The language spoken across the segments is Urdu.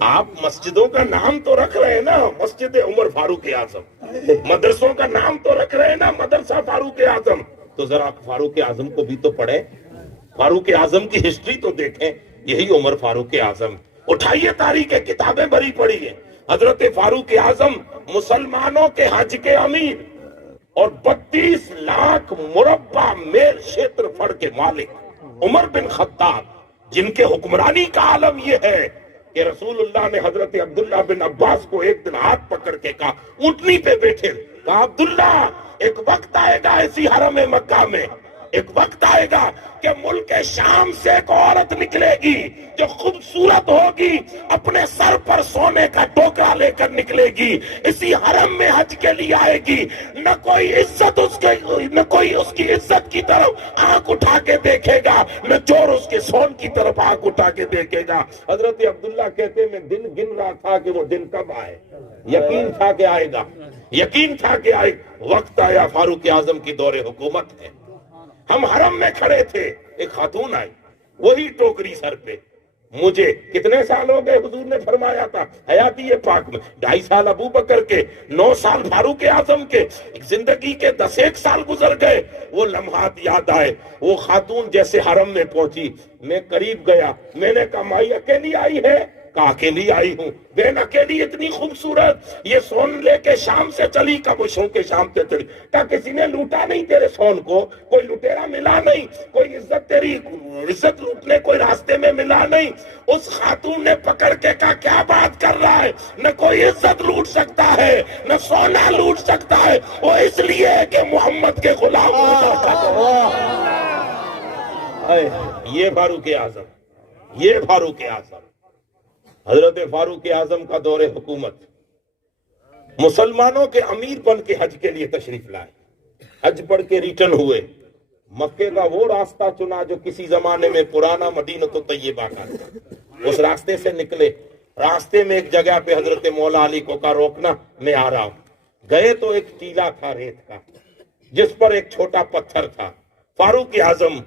آپ مسجدوں کا نام تو رکھ رہے ہیں نا، مسجد عمر فاروق اعظم، مدرسوں کا نام تو رکھ رہے ہیں نا، مدرسہ فاروق اعظم، تو ذرا فاروق اعظم کو بھی تو پڑھیں، فاروق اعظم کی ہسٹری تو دیکھیں، یہی عمر فاروق اعظم۔ اٹھائیے تاریخ کے کتابیں بھری پڑی ہیں، حضرت فاروق اعظم مسلمانوں کے حج کے امیر اور 32 لاکھ مربع میل چھیتر پھڑ کے مالک عمر بن خطاب، جن کے حکمرانی کا عالم یہ ہے کہ رسول اللہ نے حضرت عبداللہ بن عباس کو ایک دن ہاتھ پکڑ کے کہا، اونٹنی پہ بیٹھے، کہا عبداللہ ایک وقت آئے گا اسی حرم مکہ میں، ایک وقت آئے گا کہ ملک شام سے ایک عورت نکلے گی جو خوبصورت ہوگی، اپنے سر پر سونے کا ٹوکرا لے کر نکلے گی، اسی حرم میں حج کے لیے آئے گی، نہ کوئی اس کی عزت کی طرف آنکھ اٹھا کے دیکھے گا، نہ چور اس کے سون کی طرف آنکھ اٹھا کے دیکھے گا۔ حضرت عبداللہ کہتے میں دن گن رہا تھا کہ وہ دن کب آئے، یقین تھا کہ آئے گا، یقین تھا کہ آئے، وقت آیا، فاروق اعظم کی دور حکومت ہے۔ ہم حرم میں کھڑے تھے، ایک خاتون آئی، وہی ٹوکری سر پہ، مجھے کتنے سال ہو گئے، حضور نے فرمایا تھا حیاتی پاک میں 2.5 سال ابو بکر کے، 9 سال فاروق اعظم کے، زندگی کے 10 سال گزر گئے، وہ لمحات یاد آئے۔ وہ خاتون جیسے حرم میں پہنچی، میں قریب گیا، میں نے کہا مائی اکیلی آئی ہے؟ کہا اکیلی آئی ہوں۔ بہن اکیلی اتنی خوبصورت، یہ سون لے کے شام سے چلی؟ کہا وہ شو کے شام سے چلی۔ کہا کسی نے لوٹا نہیں تیرے سون کو؟ کوئی لٹیرا ملا نہیں؟ کوئی تیری عزت لوٹنے کوئی راستے میں ملا نہیں؟ اس خاتون نے پکڑ کے کہا کیا بات کر رہا ہے، نہ کوئی عزت لوٹ سکتا ہے، نہ سونا لوٹ سکتا ہے، وہ اس لیے کہ محمد کے غلام یہ فاروق اعظم، یہ فاروق اعظم، حضرت فاروق اعظم کا دور حکومت، مسلمانوں کے امیر بن کے حج کے لیے تشریف لائے، حج پڑھ کے ریٹرن ہوئے، مکے کا وہ راستہ چنا جو کسی زمانے میں پرانا مدینہ طیبہ کا تھا، اس راستے سے نکلے، راستے میں ایک جگہ پہ حضرت مولا علی کو کہا روکنا، میں آ رہا ہوں۔ گئے تو ایک ٹیلا تھا ریت کا جس پر ایک چھوٹا پتھر تھا، فاروق اعظم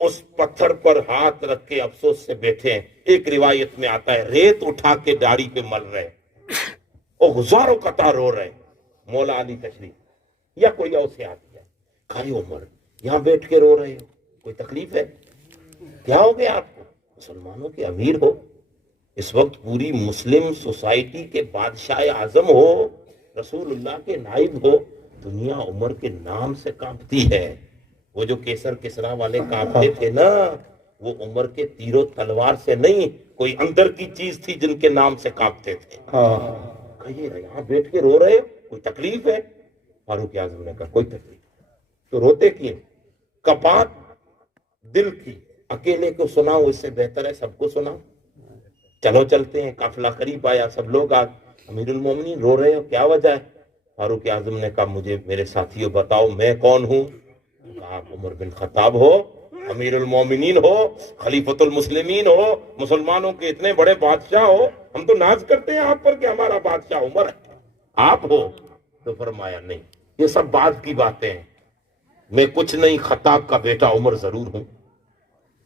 اس پتھر پر ہاتھ رکھ کے افسوس سے بیٹھے ہیں۔ ایک روایت میں آتا ہے ریت اٹھا کے داڑھی پہ مل رہے اور ہزاروں قطار رو رہے، مولا علی تشریف یا کوئی اور سے آ گیا، کھاری عمر یہاں بیٹھ کے رو رہے ہو، کوئی تکلیف ہے؟ کیا ہو گیا آپ کو؟ مسلمانوں کے امیر ہو، اس وقت پوری مسلم سوسائٹی کے بادشاہ اعظم ہو، رسول اللہ کے نائب ہو، دنیا عمر کے نام سے کانپتی ہے۔ وہ جو کیسر کسرا والے کانپتے تھے نا، وہ عمر کے تیر و تلوار سے نہیں، کوئی اندر کی چیز تھی جن کے نام سے کانپتے تھے۔ کہیے یہاں بیٹھ کے رو رہے، کوئی تکلیف ہے؟ فاروق اعظم نے کہا کوئی تکلیف، تو روتے کیوں؟ کپات دل کی، اکیلے کو سناؤ اس سے بہتر ہے سب کو سناؤ، چلو چلتے ہیں، قافلہ قریب آیا، سب لوگ آ، امیر المومنین رو رہے ہو، کیا وجہ ہے؟ فاروق اعظم نے کہا مجھے میرے ساتھیوں بتاؤ میں کون ہوں؟ کہا آپ عمر بن خطاب ہو، امیر المومنین ہو، خلیفۃ المسلمین ہو، مسلمانوں کے اتنے بڑے بادشاہ ہو، ہم تو ناز کرتے ہیں آپ پر کہ ہمارا بادشاہ عمر ہے، آپ ہو؟ تو فرمایا نہیں، یہ سب بعد کی باتیں ہیں، میں کچھ نہیں، خطاب کا بیٹا عمر ضرور ہوں،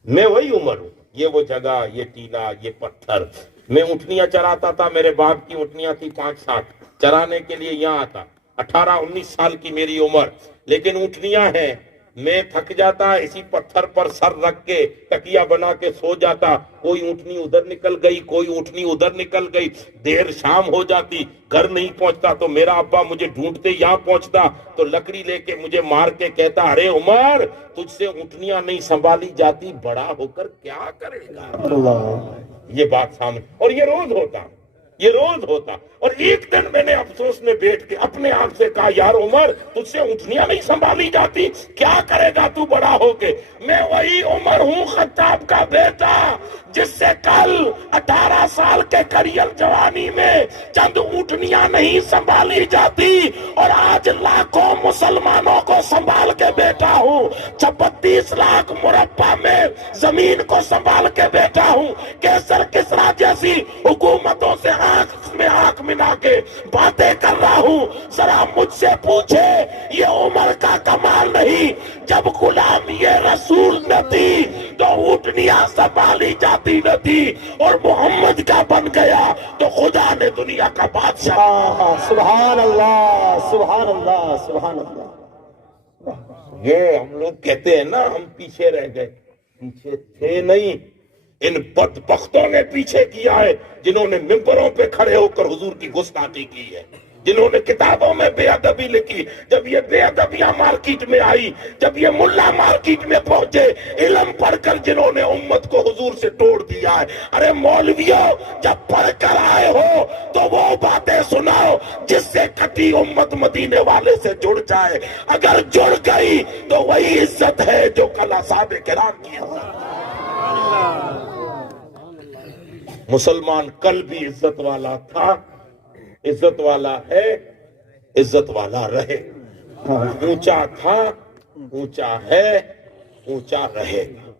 میں وہی عمر ہوں، یہ وہ جگہ، یہ ٹیلا، یہ پتھر، میں اونٹنیاں چراتا تھا، میرے باپ کی اونٹنیاں تھی 5-7، چرانے کے لیے یہاں آتا، 18-19 سال کی میری عمر، لیکن اونٹنیاں ہیں، میں تھک جاتا، اسی پتھر پر سر رکھ کے تکیہ بنا کے سو جاتا، کوئی اونٹنی ادھر نکل گئی، کوئی اونٹنی ادھر نکل گئی، دیر شام ہو جاتی، گھر نہیں پہنچتا تو میرا ابا مجھے ڈھونڈتے یہاں پہنچتا تو لکڑی لے کے مجھے مار کے کہتا ارے عمر تجھ سے اونٹنیاں نہیں سنبھالی جاتی، بڑا ہو کر کیا کرے گا؟ یہ بات سامنے، اور یہ روز ہوتا، یہ روز ہوتا، اور ایک دن میں نے افسوس میں بیٹھ کے اپنے آپ سے کہا یار عمر تجھ سے اونٹنیاں نہیں سنبھالی جاتی، کیا کرے گا تو بڑا ہو کے؟ میں وہی عمر ہوں خطاب کا بیٹا جس سے کل 18 سال کے کریل جوانی میں چند اونٹنیاں نہیں سنبھالی جاتی اور آج لاکھوں مسلمانوں کو سنبھال کے بیٹا ہوں، 32 لاکھ مربع میں زمین کو سنبھال کے بیٹا ہوں، کیسر کسرا جیسی حکومتوں سے آنکھ میں آنکھ ملا کے باتیں کر رہا ہوں۔ ذرا مجھ سے پوچھے یہ عمر کا کمال نہیں، جب غلامی رسول نہ تھی تو اونٹنیاں سنبھالی جاتی نہ تھی، اور محمد کا بن گیا تو خدا نے دنیا کا بادشاہ. سبحان اللہ سبحان اللہ سبحان اللہ. یہ ہم لوگ کہتے ہیں نا ہم پیچھے رہ گئے، پیچھے تھے نہیں، ان بدبختوں نے پیچھے کیا ہے جنہوں نے ممبروں پہ کھڑے ہو کر حضور کی گستاخی کی ہے، جنہوں نے کتابوں میں بے ادبی لکھی. جب یہ بے ادبیاں مارکیٹ میں آئی، جب یہ ملا مارکیٹ میں پہنچے، علم پڑھ کر جنہوں نے امت کو حضور سے توڑ دیا ہے. ارے مولویوں، جب پڑھ کر آئے ہو تو وہ باتیں سناؤ جس سے کٹی امت مدینے والے سے جڑ جائے. اگر جڑ گئی تو وہی عزت ہے جو کل اصحاب کرام کی عزت. مسلمان کل بھی عزت والا تھا، عزت والا ہے، عزت والا رہے. اونچا تھا، اونچا ہے، اونچا رہے گا.